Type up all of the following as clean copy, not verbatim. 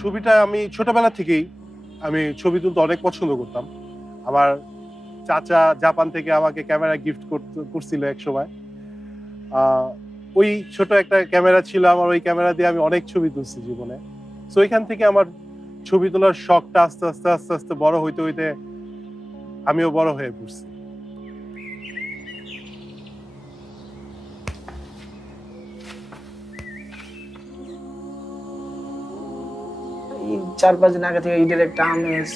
ছবিটা আমি ছোটবেলা থেকেই আমি ছবি তুলতে অনেক পছন্দ করতাম। আমার চাচা জাপান থেকে আমাকে ক্যামেরা গিফট করছিল একসময়। আ ওই ছোট একটা ক্যামেরা ছিল আমার, ওই ক্যামেরা দিয়ে আমি অনেক ছবি তুলছি জীবনে। সো ওইখান থেকে আমার ছবি তোলার শখটা আস্তে আস্তে বড় হইতে আমিও বড় হয়ে পড়ছি। এই ৪-৫ দিন আগে থেকে ঈদের একটা আমেজ,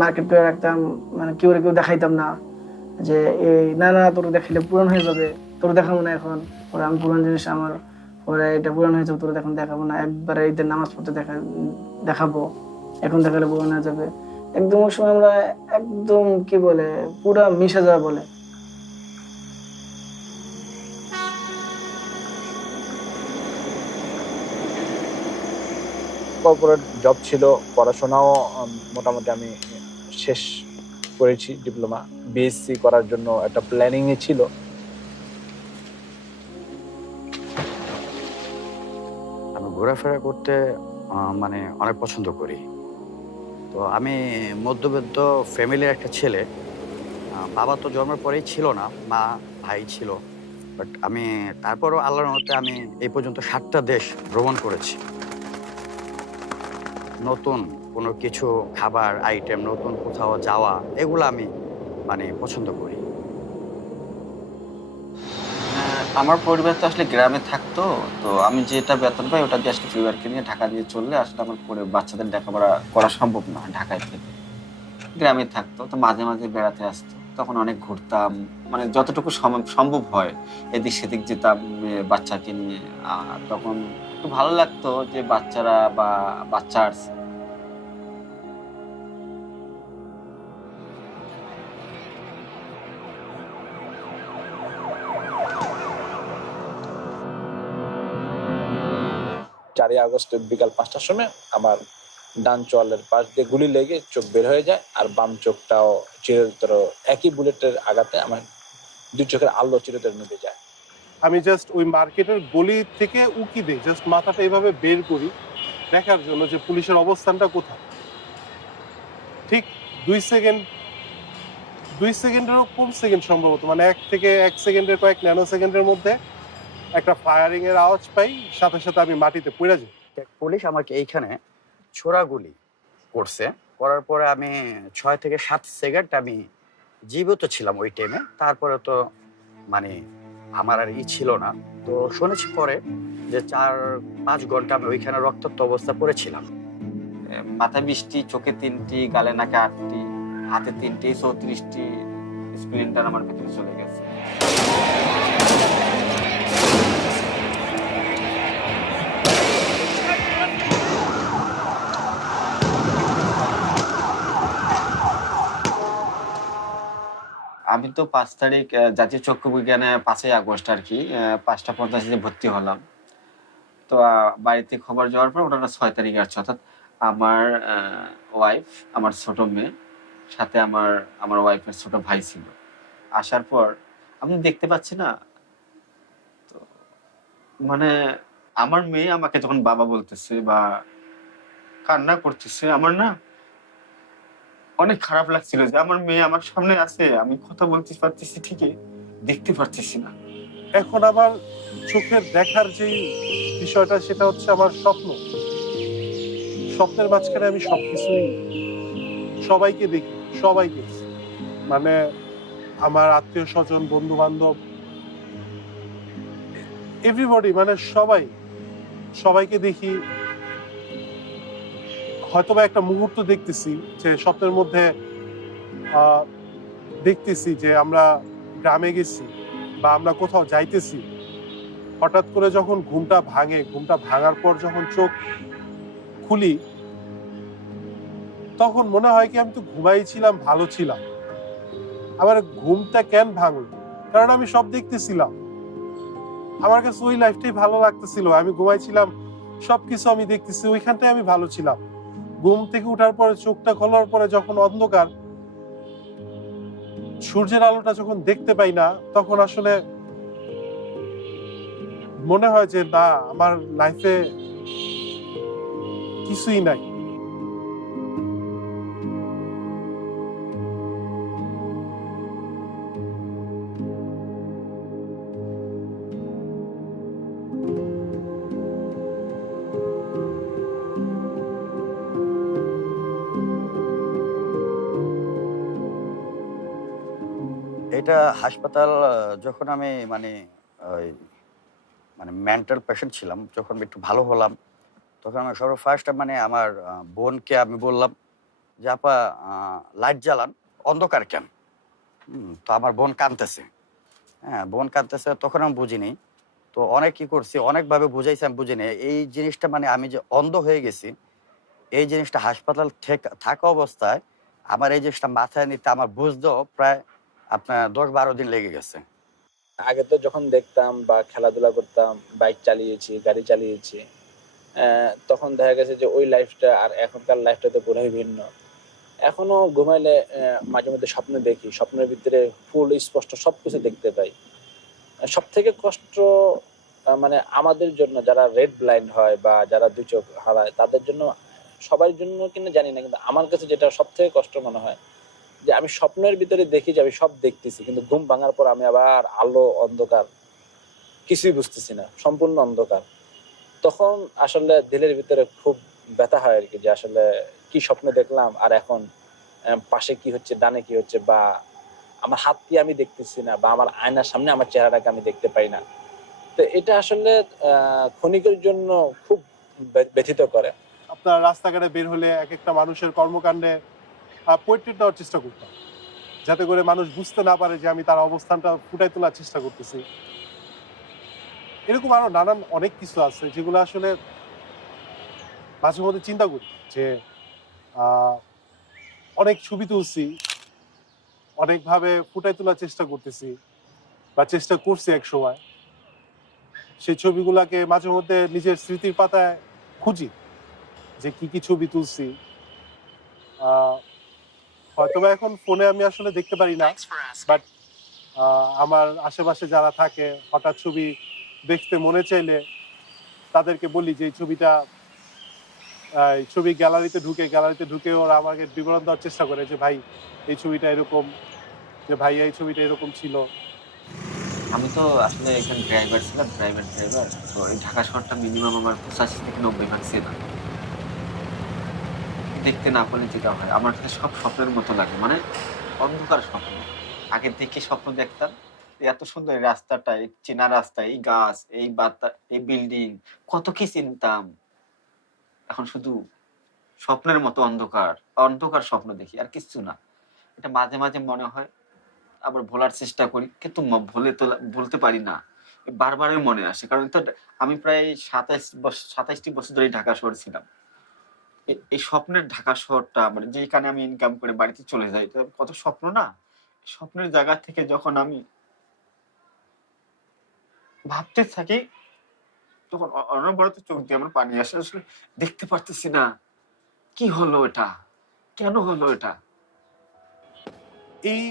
মার্কেট করে রাখতাম, মানে কেউ দেখাইতাম না যে এই না না তোর দেখাইলে পুরান হয়ে যাবে, তোর দেখাবো না এখন, পরে আমি পুরান জিনিস আমার পরে এটা পুরান হয়ে যাবে, তোর এখন দেখাবো না, একবারে ঈদের নামাজ পড়তে দেখাবো, এখন দেখালে পুরান হয়ে যাবে। একদম ওই সময় আমরা একদম কি বলে পুরা মিশে যাওয়া বলে। কর্পোরেট জব ছিল, পড়াশোনাও মোটামুটি আমি শেষ করেছি, ডিপ্লোমা বিএসসি করার জন্য একটা প্ল্যানিংয়ে ছিল। আমি ঘোরাফেরা করতে মানে অনেক পছন্দ করি। তো আমি মধ্যবিত্ত ফ্যামিলির একটা ছেলে। বাবা তো জন্মের পরেই ছিল না, মা ভাই ছিল। বাট আমি তারপরও আল্লাহর রহমতে আমি এই পর্যন্ত ৭টা দেশ ভ্রমণ করেছি। নতুন কোনো কিছু খাবার আইটেম, নতুন কোথাও যাওয়া, এগুলো আমি মানে পছন্দ করি। আমার পরিবার তো আসলে গ্রামে থাকতো। তো আমি যেটা বেতন পাই ওটা দিয়ে আসলে পরিবারকে নিয়ে ঢাকা দিয়ে চললে আসলে আমার পরে বাচ্চাদের লেখাপড়া করা সম্ভব না ঢাকায় থেকে। গ্রামে থাকতো, তো মাঝে মাঝে বেড়াতে আসতো, তখন অনেক ঘুরতাম, মানে যতটুকু সম্ভব হয় এদিক সেদিক যেতাম বাচ্চাকে নিয়ে। তখন একটু ভালো লাগতো যে বাচ্চারা বা বাচ্চা আসছে। চারই আগস্ট বিকাল 5টার সময় আমার ডান চোয়ালের পাশ দিয়ে গুলি লেগে চোখ বের হয়ে যায়, আর বাম চোখটাও চিরতর একই বুলেটের আঘাতে আমার দুই চোখের আলো চিরতর নিভে যায়। আমি জাস্ট ওই মার্কেটের গলি থেকে উঁকি দেই, জাস্ট মাথাটা এভাবে বের করি দেখার জন্য যে পুলিশের অবস্থানটা কোথায়। ঠিক 2 সেকেন্ডেরও কম সেকেন্ড সম্ভবত, মানে 1 সেকেন্ডের কয়েক ন্যানো সেকেন্ডের মধ্যে একটা ফায়ারিং এর আওয়াজ পাই, সাথে সাথে আমি মাটিতে পড়ে যাই। পুলিশ আমাকে এইখানে ছোড়াগুলি করছে। করার পরে আমি 6 থেকে 7 সেকেন্ড আমি জীবিত ছিলাম ওই টাইমে। তারপরে তো মানে আমার আর ছিল না। তো শুনেছি পরে যে 4-5 ঘন্টা আমি ওইখানে রক্তাক্ত অবস্থা পড়েছিলাম। মাথায় 20টি, চোখে 3টি, গালে নাকে 8টি, হাতে 3টি, 34টি স্প্লিন্টার আমার ভেতরে চলে গেছে। আমি তো 5 তারিখ জাতীয় চক্ষু বিজ্ঞানে 5ই আগস্ট আর কি 5টা 85 ভর্তি হলাম। তো বাড়িতে খবর যাওয়ার পর ওটা 6 তারিখে আসছে, অর্থাৎ আমার ওয়াইফ, আমার ছোট মেয়ে, সাথে আমার আমার ওয়াইফের ছোট ভাই ছিল। আসার পর আমি দেখতে পাচ্ছি না, তো মানে আমার মেয়ে আমাকে যখন বাবা বলতেছে বা কান্না করতেছে, আমার না অনেক খারাপ লাগছিল যে আমার মেয়ে আমার সামনে আছে, আমি কথা বলতে পারতেছি ঠিকই, দেখতে পারতেছি না। এখন আমার চোখের দেখার যে বিষয়টা, সেটা হচ্ছে আমার স্বপ্ন। স্বপ্নের মাঝখানে আমি সবকিছুই সবাইকে দেখি, সবাইকে, মানে আমার আত্মীয় স্বজন, বন্ধু বান্ধব, এভরিবডি, মানে সবাইকে দেখি। হয়তোবা একটা মুহূর্ত দেখতেছি যে স্বপ্নের মধ্যে দেখতেছি যে আমরা গ্রামে গেছি বা আমরা কোথাও যাইতেছি। হঠাৎ করে যখন ঘুমটা ভাঙার পর যখন চোখ খুলি, তখন মনে হয় কি আমি তো ঘুমাইছিলাম, ভালো ছিলাম। আবার ঘুমটা কেন ভাঙল? কারণ আমি সব দেখতেছিলাম। আমার কাছে ওই লাইফটাই ভালো লাগতেছিল। আমি ঘুমাইছিলাম, সবকিছু আমি দেখতেছি, ওইখানটায় আমি ভালো ছিলাম। ঘুম থেকে উঠার পরে, চোখটা খোলার পরে যখন অন্ধকার, সূর্যের আলোটা যখন দেখতে পাই না, তখন আসলে মনে হয় যে না, আমার লাইফে কিছুই নাই। এটা হাসপাতাল যখন আমি মানে ওই মানে মেন্টাল পেশেন্ট ছিলাম, যখন একটু ভালো হলাম, তখন আমি ফার্স্ট মানে আমার বোনকে আমি বললাম যে আপা লাইট জ্বালান, অন্ধকার কেন? তো আমার বোন কাঁদতেছে। হ্যাঁ, বোন কাঁদতেছে, তখন আমি বুঝিনি। তো অনেক কি করছি, অনেকভাবে বুঝাইছি, আমি বুঝিনি এই জিনিসটা, মানে আমি যে অন্ধ হয়ে গেছি এই জিনিসটা হাসপাতাল থাকা অবস্থায় আমার এই জিনিসটা মাথায় নিতে আমার বুঝতেও প্রায় আপনার 10-12 দিন লেগে গেছে। আগে তো যখন দেখতাম বা খেলাধুলা করতাম, বাইক চালিয়েছি, গাড়ি চালিয়েছি, তখন দেখা গেছে যে ওই লাইফটা আর এখনকার লাইফটা তো পুরোই ভিন্ন। এখনো ঘুমাইলে মাঝে মধ্যে স্বপ্ন দেখি, স্বপ্নের ভিতরে ফুল স্পষ্ট সবকিছু দেখতে পাই। সব থেকে কষ্ট মানে আমাদের জন্য যারা রেড ব্লাইন্ড হয় বা যারা দুই চোখ হারায় তাদের জন্য, সবার জন্য কিনা জানি না, কিন্তু আমার কাছে যেটা সব থেকে কষ্ট মনে হয় যে আমি স্বপ্নের ভিতরে দেখি যে আমি সব দেখতেছি, কিন্তু ঘুম ভাঙার পর আমি আবার আলো অন্ধকার কিছুই বুঝতেছি না, সম্পূর্ণ অন্ধকার। তখন আসলে দিলের ভিতরে খুব ব্যথা হয় আর কি, যে আসলে কি স্বপ্ন দেখলাম আর এখন পাশে কি হচ্ছে, ডানে কি হচ্ছে, বা আমার হাত কি আমি দেখতেছি না, বা আমার আয়নার সামনে আমার চেহারাটাকে আমি দেখতে পাই না। তো এটা আসলে ক্ষণিকের জন্য খুব ব্যথিত করে। আপনার রাস্তাঘাটে বের হলে এক একটা মানুষের কর্মকাণ্ডে পোর্ট্রেট দেওয়ার চেষ্টা করতাম, যাতে করে মানুষ বুঝতে না পারে যে আমি তার অবস্থানটা ফুটাই তোলার চেষ্টা করতেছি। এরকম আরো নানান অনেক কিছু আছে যেগুলো আসলে মাঝে মধ্যে চিন্তা করি যে আহ, অনেক ছবি তুলছি, অনেকভাবে ফুটাই তোলার চেষ্টা করতেছি বা চেষ্টা করছি এক সময়। সেই ছবিগুলাকে মাঝে মধ্যে নিজের স্মৃতির পাতায় খুঁজি যে কি কি ছবি তুলছি। আহ, হয়তোবা এখন ফোনে আমি আসলে দেখতে পারি না, বাট আমার আশেপাশে যারা থাকে হঠাৎ ছবি দেখতে মনে চাইলে তাদেরকে বলি যে এই ছবিটা, এই ছবি গ্যালারিতে ঢুকে ওরা আমাকে বিবরণ দেওয়ার চেষ্টা করে যে ভাই এই ছবিটা এরকম, যে ভাই এই ছবিটা এরকম ছিল। আমি তো আসলে এখানে ড্রাইভার ছিলাম, ড্রাইভার। তো এই ঢাকা শহরটা মিনিমাম আমার 85 থেকে 90 ভাগ চেনা। দেখতে না পারলে যেটা হয়, আমার কাছে সব স্বপ্নের মতো লাগে, মানে অন্ধকার স্বপ্ন। আগে থেকে স্বপ্ন দেখতাম এত সুন্দর এই রাস্তাটা, এই চেনা রাস্তা, এই গাছ, এই বাতা, এই বিল্ডিং, কত কি চিনতাম। এখন শুধু স্বপ্নের মতো অন্ধকার, অন্ধকার স্বপ্ন দেখি আর কিচ্ছু না। এটা মাঝে মাঝে মনে হয়, আবার ভোলার চেষ্টা করি, কিন্তু ভুলতে পারি না। বারবারই মনে আসে, কারণ তো আমি প্রায় 27টি বছর ধরে ঢাকা শহর ছিলাম। এই স্বপ্নের ঢাকা শহরটা, মানে যেখানে আমি ইনকাম করে বাড়িতে চলে যাই, তো কত স্বপ্ন না। স্বপ্নের জায়গা থেকে যখন আমি ভাবতে থাকি, তখন অনবরত চোখ দিয়ে আমার পানি আসে, আসলে দেখতে পারতেছি না কি হলো এটা, কেন হলো এটা। এই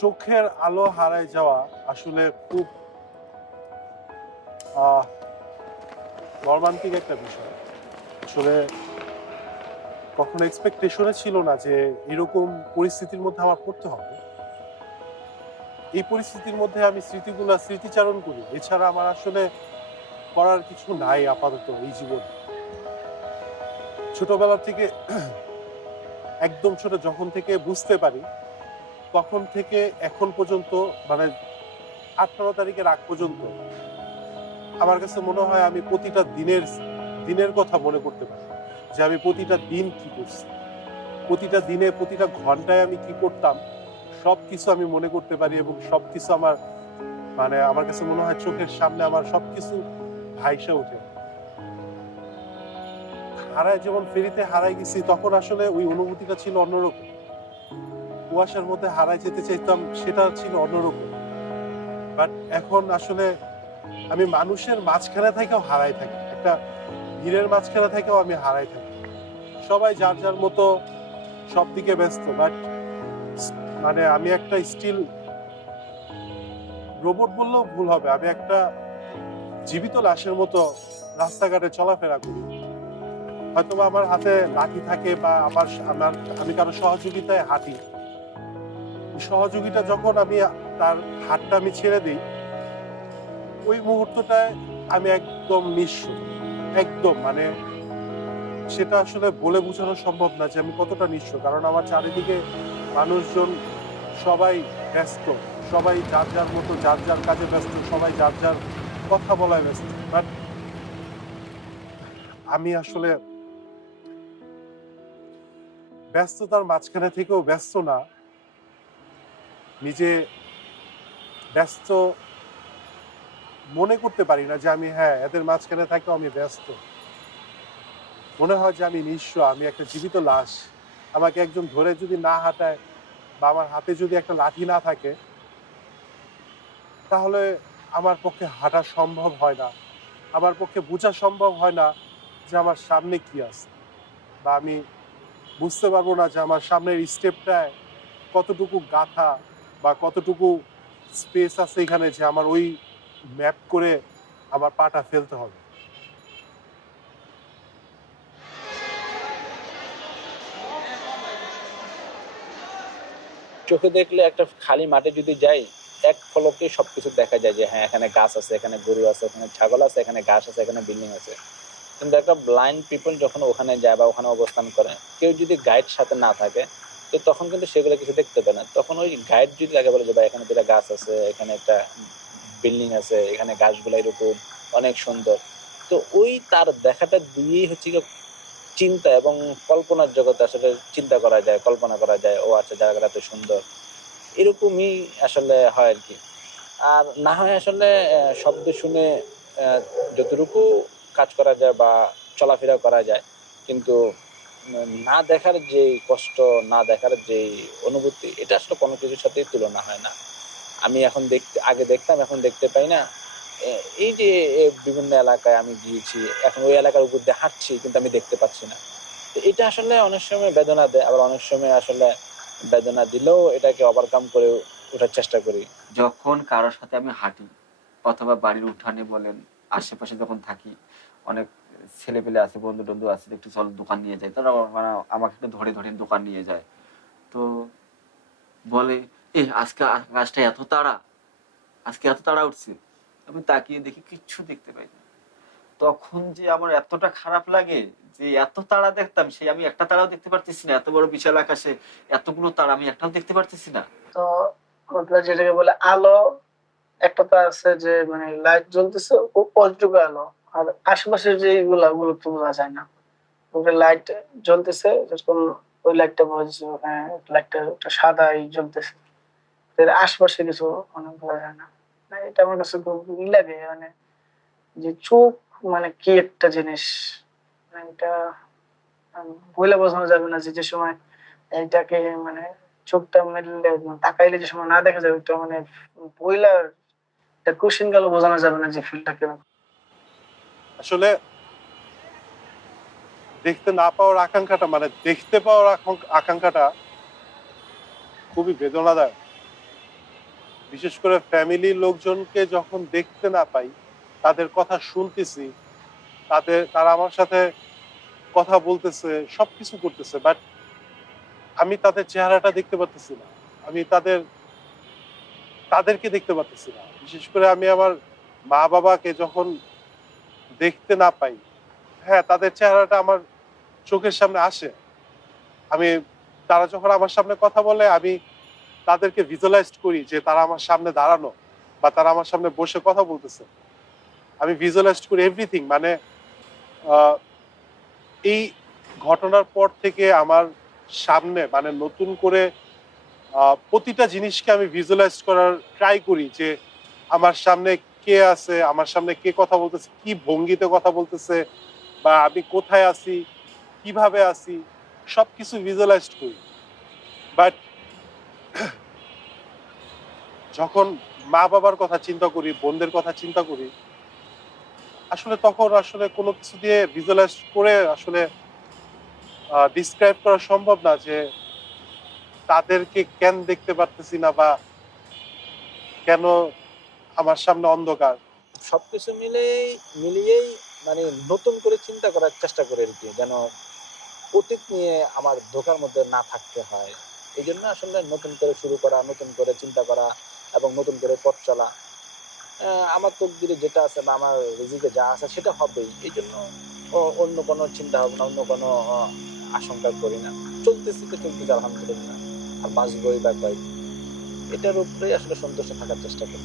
চোখের আলো হারায় যাওয়া আসলে খুব মর্মান্তিক একটা বিষয়। আসলে কখনো এক্সপেকটেশনে ছিল না যে এরকম পরিস্থিতির মধ্যে আমার পড়তে হবে। এই পরিস্থিতির মধ্যে আমি স্মৃতিচারণ করি, এছাড়া আমার আসলে করার কিছু নাই আপাতত এই জীবনে। ছোটবেলা থেকে একদম ছোট যখন থেকে বুঝতে পারি তখন থেকে এখন পর্যন্ত, মানে 18 তারিখের আগ পর্যন্ত আমার কাছে মনে হয় আমি প্রতিটা দিনের কথা মনে করতে পারি, যে আমি প্রতিটা দিন কি করছি, প্রতিটা দিনে প্রতিটা ঘন্টায় আমি কি করতাম, সবকিছু আমি মনে করতে পারি। এবং সবকিছু আমার, মানে আমার কাছে মনে হয় চোখের সামনে আমার সবকিছু ভাইসা ওঠে। যেমন ফেরিতে হারাই গেছি, তখন আসলে ওই অনুভূতিটা ছিল অন্যরকম। কুয়াশার মধ্যে হারাই যেতে চাইতাম, সেটা ছিল অন্যরকম। বাট এখন আসলে আমি মানুষের মাঝখানে থেকেও হারাই থাকি, একটা ভিড়ের মাঝখানে থেকেও আমি হারাই থাকি। সবাই যার যার মতো সব দিকে ব্যস্ত, বাট মানে আমি একটা স্টিল রোবট বললেও ভুল হবে, আমি একটা জীবিত লাশের মতো রাস্তাঘাটে চলাফেরা করি। হয়তো আমার হাতে লাঠি থাকে বা আমি কারো সহযোগিতায় হাঁটি, সহযোগিতা যখন তার হাতটা আমি ছেড়ে দিই, ওই মুহূর্তটায় আমি একদম নিঃস্ব, একদম মানে সেটা আসলে বলে বোঝানো সম্ভব না যে আমি কতটা নিঃস্ব। কারণ আমার চারিদিকে মানুষজন সবাই ব্যস্ত, সবাই যার যার মতো যার যার কাজে ব্যস্ত, সবাই যার যার কথা বলায় ব্যস্ত। বাট আমি আসলে ব্যস্ততার মাঝখানে থেকেও ব্যস্ত না, নিজে ব্যস্ত মনে করতে পারি না যে আমি এদের মাঝখানে থাকেও আমি ব্যস্ত। মনে হয় যে আমি নিঃস্ব, আমি একটা জীবিত লাশ। আমাকে একজন ধরে যদি না হাঁটায় বা আমার হাতে যদি একটা লাঠি না থাকে, তাহলে আমার পক্ষে হাঁটা সম্ভব হয় না, আমার পক্ষে বোঝা সম্ভব হয় না যে আমার সামনে কি আছে, বা আমি বুঝতে পারবো না যে আমার সামনের স্টেপটায় কতটুকু গাঁথা বা কতটুকু স্পেস আছে এখানে যে আমার ওই ম্যাপ করে আমার পাটা ফেলতে হবে। চোখে দেখলে একটা খালি মাঠে যদি যাই, এক পলকে সবকিছু দেখা যায় যে হ্যাঁ এখানে গাছ আছে, এখানে গরু আছে, এখানে ছাগল আছে, এখানে ঘাস আছে, এখানে বিল্ডিং আছে। কিন্তু একটা ব্লাইন্ড পিপল যখন ওখানে যায় বা ওখানে অবস্থান করে, কেউ যদি গাইড সাথে না থাকে, তো তখন কিন্তু সেগুলো কিছু দেখতে পায় না। তখন ওই গাইড যদি আগে বলে যে ভাই এখানে দুটা গাছ আছে, এখানে একটা বিল্ডিং আছে, এখানে গাছগুলো এরকম অনেক সুন্দর, তো ওই তার দেখাটা দিয়েই হচ্ছে কি চিন্তা এবং কল্পনার জগতে আসলে চিন্তা করা যায়, কল্পনা করা যায়, ও আচ্ছা জায়গাটা এত সুন্দর, এরকমই আসলে হয় আর কি। আর না হয় আসলে শব্দ শুনে যতটুকু কাজ করা যায় বা চলাফেরা করা যায়, কিন্তু না দেখার যে কষ্ট, না দেখার যে অনুভূতি, এটা আসলে কোনো কিছুর সাথেই তুলনা হয় না। আমি এখন আগে দেখতাম, এখন দেখতে পাই না। এই যে বিভিন্ন এলাকায় আমি গিয়েছি, এখন ওই এলাকার উপর দিয়ে হাঁটছি কিন্তু আমি দেখতে পাচ্ছি না। তো এটা আসলে অনেক সময় বেদনা দেয়, আবার অনেক সময় আসলে বেদনা দিলেও এটাকে ওভারকাম করে ওঠার চেষ্টা করি। যখন কারোর সাথে আমি হাঁটি অথবা বাড়ির উঠানে বলেন, আশেপাশে যখন থাকি, অনেক ছেলেপেলে আছে, বন্ধু টন্ধু আছে, একটু চল দোকান নিয়ে যায়, তারা মানে আমাকে একটু ধরে ধরে দোকান নিয়ে যায়। তো বলে, আজকে আকাশটা এত তাড়া, আজকে এত তাড়া উঠছে। আমি তাকিয়ে দেখি কিচ্ছু দেখতে পাই না। তখন যে আমার এতটা খারাপ লাগে যে এত তারা দেখতাম, সেই আমি একটা তারাও দেখতে পারতেছি না। এত বড় বিশাল আকাশে এতগুলো তারা আমি একটাও দেখতে পারতেছি না। তো ওগুলা যেটাকে বলে আলো, একটা তো আছে যে মানে লাইট জ্বলতেছে কতটুকু আলো, আর আশেপাশের যে এগুলা ওগুলো তো বোঝা যায় না। ওখানে লাইট জ্বলতেছে, যেরকম ওই লাইটটা বোঝা যাচ্ছে, ওখানে লাইটটা একটা সাদাই জ্বলতেছে, এর আশপাশে কিছু মানে বোঝা যায় না। না, এটা আমার কাছে খুব লাগে, মানে যে চোখ মানে কি একটা জিনিস, মানে এটা বইলে বোঝানো যাবে না। যে যে সময় এইটাকে মানে চোখটা মেললে তাকাইলে যে সময় না দেখা যাবে, ওইটা মানে বইলা এটা কোশ্চেন গেল বোঝানো যাবে না যে ফিলটা কেমন। আসলে দেখতে না পাওয়ার আকাঙ্ক্ষাটা, মানে দেখতে পাওয়ার আকাঙ্ক্ষাটা খুবই বেদনাদায়ক। বিশেষ করে ফ্যামিলির লোকজনকে যখন দেখতে না পাই, তাদের কথা শুনতেছি, তারা আমার সাথে কথা বলতেছে, সবকিছু করতেছে, বাট আমি তাদের চেহারাটা দেখতে পারতেছি না, আমি তাদেরকে দেখতে পারতেছি না। বিশেষ করে আমি আমার মা বাবাকে যখন দেখতে না পাই, তাদের চেহারাটা আমার চোখের সামনে আসে। আমি তারা যখন আমার সামনে কথা বলে, আমি তাদেরকে ভিজুয়ালাইজ করি যে তারা আমার সামনে দাঁড়ানো বা তারা আমার সামনে বসে কথা বলতেছে। আমি ভিজুয়ালাইজ করি এভরিথিং। মানে এই ঘটনার পর থেকে আমার সামনে মানে নতুন করে প্রতিটা জিনিসকে আমি ভিজুয়ালাইজ করার ট্রাই করি যে আমার সামনে কে আছে, আমার সামনে কে কথা বলতেছে, কি ভঙ্গিতে কথা বলতেছে, বা আমি কোথায় আছি, কিভাবে আছি, সবকিছু ভিজুয়ালাইজ করি। বাট যখন মা বাবার কথা চিন্তা করি, বোনদের কথা চিন্তা করি, আসলে তখন আসলে কোনো কিছু দিয়ে ভিজুয়ালাইজ করে আসলে ডিসক্রাইব করা সম্ভব না যে তাদেরকে কেন দেখতে পারতেছি না বা কেন আমার সামনে অন্ধকার। সবকিছু মিলিয়েই মানে নতুন করে চিন্তা করার চেষ্টা করি আর কি, যেন অতীত নিয়ে আমার ধোকার মধ্যে না থাকতে হয়। এই জন্য আসলে নতুন করে শুরু করা, নতুন করে চিন্তা করা এবং নতুন করে পথ চলা। আমার তকদিরে যেটা আছে বা আমার রিজিকে যা আছে সেটা হবেই। এই জন্য অন্য কোনো চিন্তা ভাবনা, অন্য কোনো আশঙ্কা করি না। চলতেছি তো চলতেছি আলহামদুলিল্লাহ। আর বাঁচবই বা কয়েক, এটার উপরেই আসলে সন্তুষ্ট থাকার চেষ্টা করি।